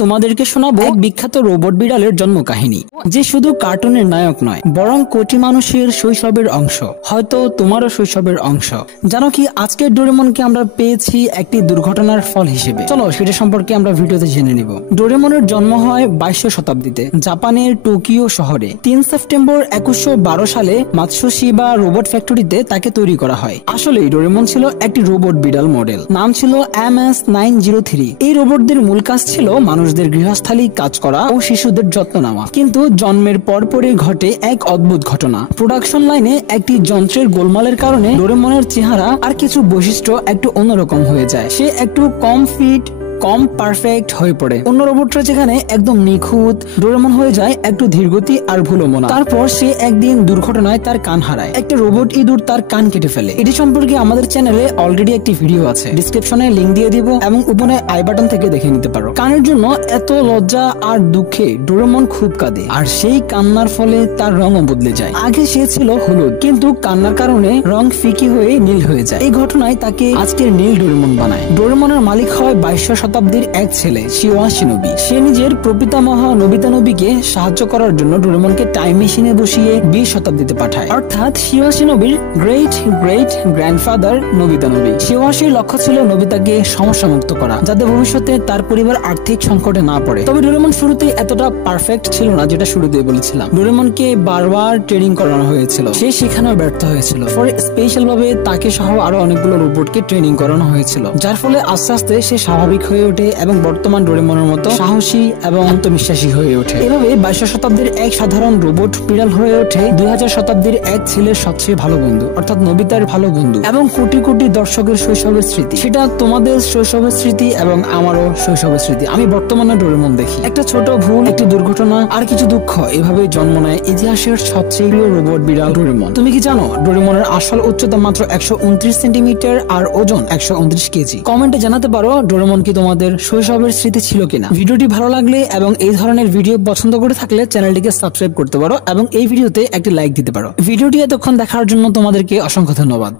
তোমাদেরকে শোনাবো এক বিখ্যাত রোবট বিড়ালের জন্ম কাহিনী, যে শুধু কার্টুনের নায়ক নয় বরং কোটি মানুষের শৈশবের অংশ, হয়তো তোমারও শৈশবের অংশ। জানো কি, আজকের ডোরেমনকে আমরা পেয়েছি একটি দুর্ঘটনার ফল হিসেবে। চলো সেটা সম্পর্কে আমরা ভিডিওতে জেনে নিব। ডোরেমনের জন্ম হয় 22শো শতাব্দীতে জাপানের টোকিও শহরে। 3 সেপ্টেম্বর 2112 সালে মাতসুশিবা রোবট ফ্যাক্টরিতে তাকে তৈরি করা হয়। আসলেই ডোরেমন ছিল একটি রোবট বিড়াল মডেল, নাম ছিল MS-903। এই রোবটদের মূল কাজ ছিল মানুষদের গৃহস্থালী কাজ করা ও শিশুদের যত্ন নেওয়া। কিন্তু জন্মের পরপরই ঘটে এক অদ্ভুত ঘটনা। প্রোডাকশন লাইনে একটি যন্ত্রের গোলমালের কারণে ডোরেমনের চেহারা আর কিছু বৈশিষ্ট্য একটু অন্যরকম হয়ে যায়। সে একটু কম ফিট, কম পারফেক্ট হয়ে পড়ে। অন্য রোবটরা যেখানে একদম নিখুঁত, ডোরেমন হয়ে যায় একটু ধীরগতি আর ভুলোমনা। তারপর সে একদিন দুর্ঘটনায় তার কান হারায়। একটা রোবট ইঁদুর তার কান কেটে ফেলে। এটি সম্পর্কে আমাদের চ্যানেলে অলরেডি একটি ভিডিও আছে, ডিসক্রিপশনে লিংক দিয়ে দিব এবং উপরে আই বাটন থেকে দেখে নিতে পারো। কানের জন্য এত লজ্জা আর দুঃখে ডোরেমন খুব কাঁদে, আর সেই কান্নার ফলে তার রঙও বদলে যায়। আগে সে ছিল হলুদ, কিন্তু কান্নার কারণে রং ফিকি হয়ে নীল হয়ে যায়। এই ঘটনায় তাকে আজকের নীল ডোরেমন বানায়। ডোরেমনের মালিক হয় 22শো শতাব্দীর এক ছেলে শিওয়া শিনোবি। সে নিজের প্রপিতামহ নোবিতা নবীকে সাহায্য করার জন্য ডোরেমনকে টাইম মেশিনে বসিয়ে 20 শতাব্দীতে পাঠায়, অর্থাৎ শিওয়া শিনোবির গ্রেট গ্রেট গ্র্যান্ডফাদার নোবিতা নবী। শিওয়াশির লক্ষ্য ছিল নোবিতাকে সমস্যা মুক্ত করা, যাতে ভবিষ্যতে তার পরিবার আর্থিক সংকটে না পড়ে। তবে ডোরেমন শুরুতে এতটা পারফেক্ট ছিল না, যেটা শুরুতেই বলেছিলাম। ডোরেমনকে বারবার ট্রেনিং করানো হয়েছিল, সে সেখানেও ব্যর্থ হয়েছিল। পরে স্পেশাল ভাবে তাকে সহ আরো অনেকগুলো রোবটকে ট্রেনিং করানো হয়েছিল, যার ফলে আস্তে আস্তে সে স্বাভাবিক হয়ে ওঠে এবং বর্তমান ডোরেমনের মতো সাহসী এবং আত্মবিশ্বাসী হয়ে ওঠে। এভাবে 22শো শতাব্দীর এক সাধারণ রোবট বিড়াল হয়ে ওঠে 2000 শতাব্দীর এক ছেলের সবচেয়ে ভালো বন্ধু, অর্থাৎ নোবিতার ভালো বন্ধু এবং কোটি কোটি দর্শকের শৈশবের স্মৃতি। সেটা তোমাদের শৈশবের স্মৃতি এবং আমারও শৈশবের স্মৃতি। আমি বর্তমানে ডোরেমন দেখি। একটা ছোট ভুল, একটি দুর্ঘটনা আর কিছু দুঃখ, এভাবে জন্ম নেয় ইতিহাসের সবচেয়ে প্রিয় রোবট বিড়াল ডোরেমন। তুমি কি জানো ডোরেমনের আসল উচ্চতা মাত্র 129 সেন্টিমিটার আর ওজন 129 কেজি? কমেন্টে জানাতে পারো ডোরেমন কি তোমাদের শৈশবের স্মৃতি ছিল কিনা। ভিডিওটি ভালো লাগলে এবং এই ধরনের ভিডিও পছন্দ করে থাকলে চ্যানেলটিকে সাবস্ক্রাইব করতে পারো এবং এই ভিডিওতে একটি লাইক দিতে পারো। ভিডিওটি এতক্ষণ দেখার জন্য তোমাদেরকে অসংখ্য ধন্যবাদ।